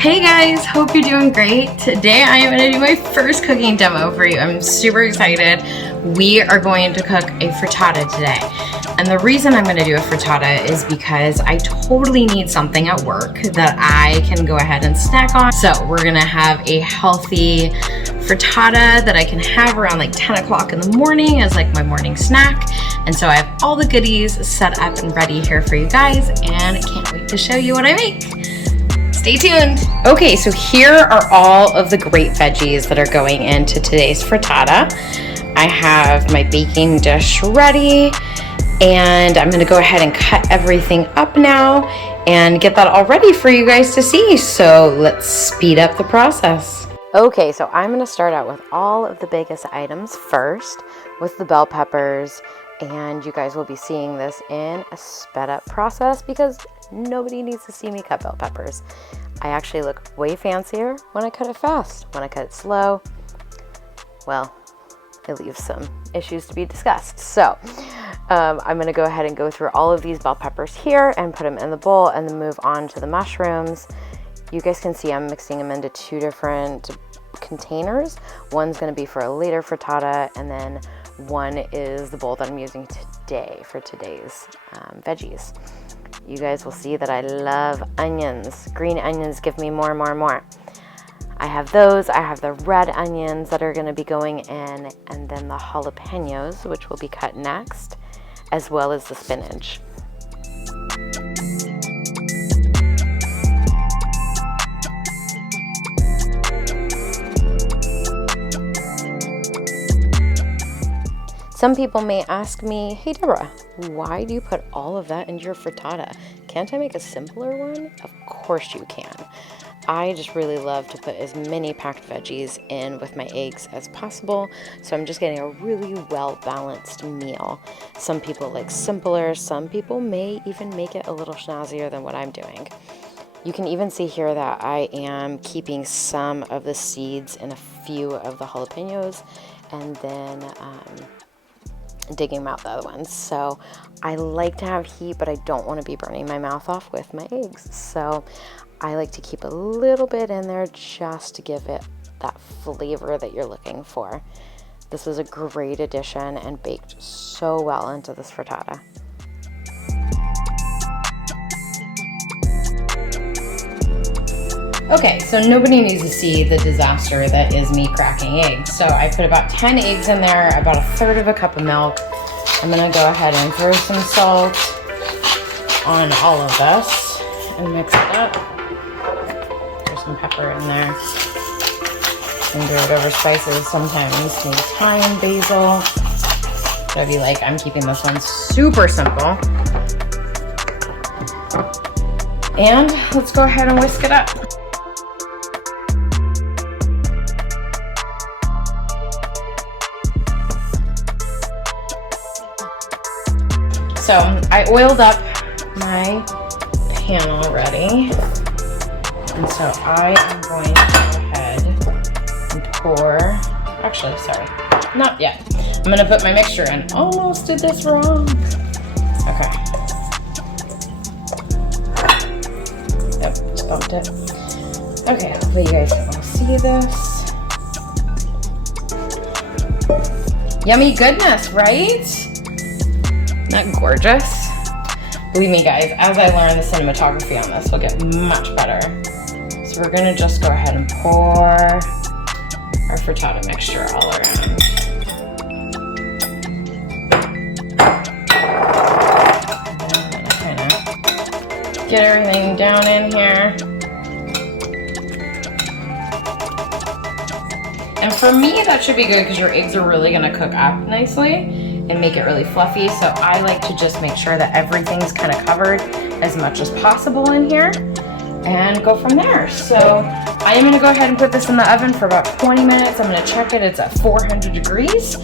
Hey guys, hope you're doing great. Today I am going to do my first cooking demo for you. I'm super excited. We are going to cook a frittata today. And the reason I'm going to do a frittata is because I totally need something at work that I can go ahead and snack on. So we're going to have a healthy frittata that I can have around like 10 o'clock in the morning as like my morning snack. And so I have all the goodies set up and ready here for you guys, and I can't wait to show you what I make. Stay tuned. Okay, so here are all of the great veggies that are going into today's frittata. I have my baking dish ready, and I'm gonna go ahead and cut everything up now and get that all ready for you guys to see. So let's speed up the process. Okay, so I'm gonna start out with all of the biggest items first with the bell peppers, and you guys will be seeing this in a sped up process because nobody needs to see me cut bell peppers. I actually look way fancier when I cut it fast. When I cut it slow, well, it leaves some issues to be discussed. So I'm gonna go ahead and go through all of these bell peppers here and put them in the bowl and then move on to the mushrooms. You guys can see I'm mixing them into two different containers. One's gonna be for a later frittata, and then one is the bowl that I'm using today for today's veggies. You guys will see that I love onions. Green onions give me more. I have those. I have the red onions that are going to be going in, and then the jalapenos, which will be cut next, as well as the spinach. Some people may ask me, hey Deborah, why do you put all of that into your frittata? Can't I make a simpler one? Of course you can. I just really love to put as many packed veggies in with my eggs as possible, so I'm just getting a really well-balanced meal. Some people like simpler, some people may even make it a little snazzier than what I'm doing. You can even see here that I am keeping some of the seeds in a few of the jalapenos, and then digging them out the other ones. So I like to have heat, but I don't want to be burning my mouth off with my eggs. So I like to keep a little bit in there just to give it that flavor that you're looking for. This is a great addition and baked so well into this frittata. Okay, so nobody needs to see the disaster that is me cracking eggs. So I put about 10 eggs in there, about a third of a cup of milk. I'm gonna go ahead and throw some salt on all of this and mix it up. There's some pepper in there. And do whatever spices sometimes need thyme, basil. So I'd be like, I'm keeping this one super simple. And let's go ahead and whisk it up. So I oiled up my pan already, and so I am going to go ahead and pour, actually, sorry, not yet. I'm gonna put my mixture in. Almost did this wrong. Okay. Yep, just bumped it. Okay, hopefully you guys can all see this. Yummy goodness, right? Isn't that gorgeous? Believe me guys, as I learn the cinematography on this, will get much better. So we're gonna just go ahead and pour our frittata mixture all around. And then kind of get everything down in here. And for me, that should be good because your eggs are really gonna cook up nicely and make it really fluffy. So I like to just make sure that everything's kind of covered as much as possible in here and go from there. So I am gonna go ahead and put this in the oven for about 20 minutes. I'm gonna check it, it's at 400 degrees.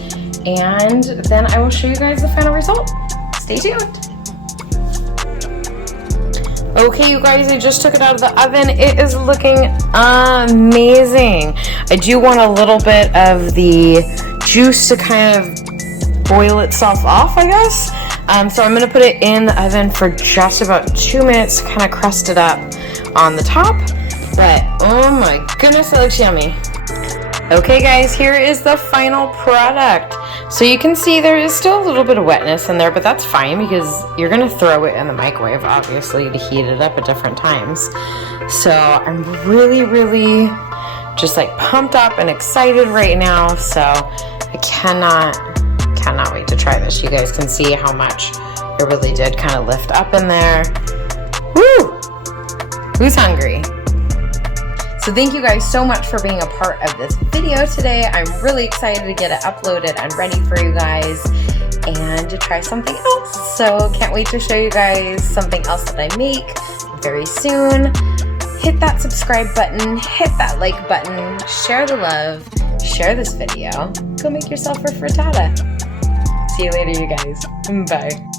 And then I will show you guys the final result. Stay tuned. Okay, you guys, I just took it out of the oven. It is looking amazing. I do want a little bit of the juice to kind of boil itself off, I guess. So I'm gonna put it in the oven for just about 2 minutes, kind of crust it up on the top. but oh my goodness, it looks yummy. Okay guys, here is the final product. So you can see there is still a little bit of wetness in there, but that's fine because you're gonna throw it in the microwave, obviously, to heat it up at different times. So I'm really just like pumped up and excited right now. So I cannot wait to try this. You guys can see how much it really did kind of lift up in there. Woo! Who's hungry? So thank you guys so much for being a part of this video today. I'm really excited to get it uploaded and ready for you guys and to try something else. So can't wait to show you guys something else that I make very soon. Hit that subscribe button, hit that like button, share the love, share this video. Go make yourself a frittata. See you later, you guys. Bye.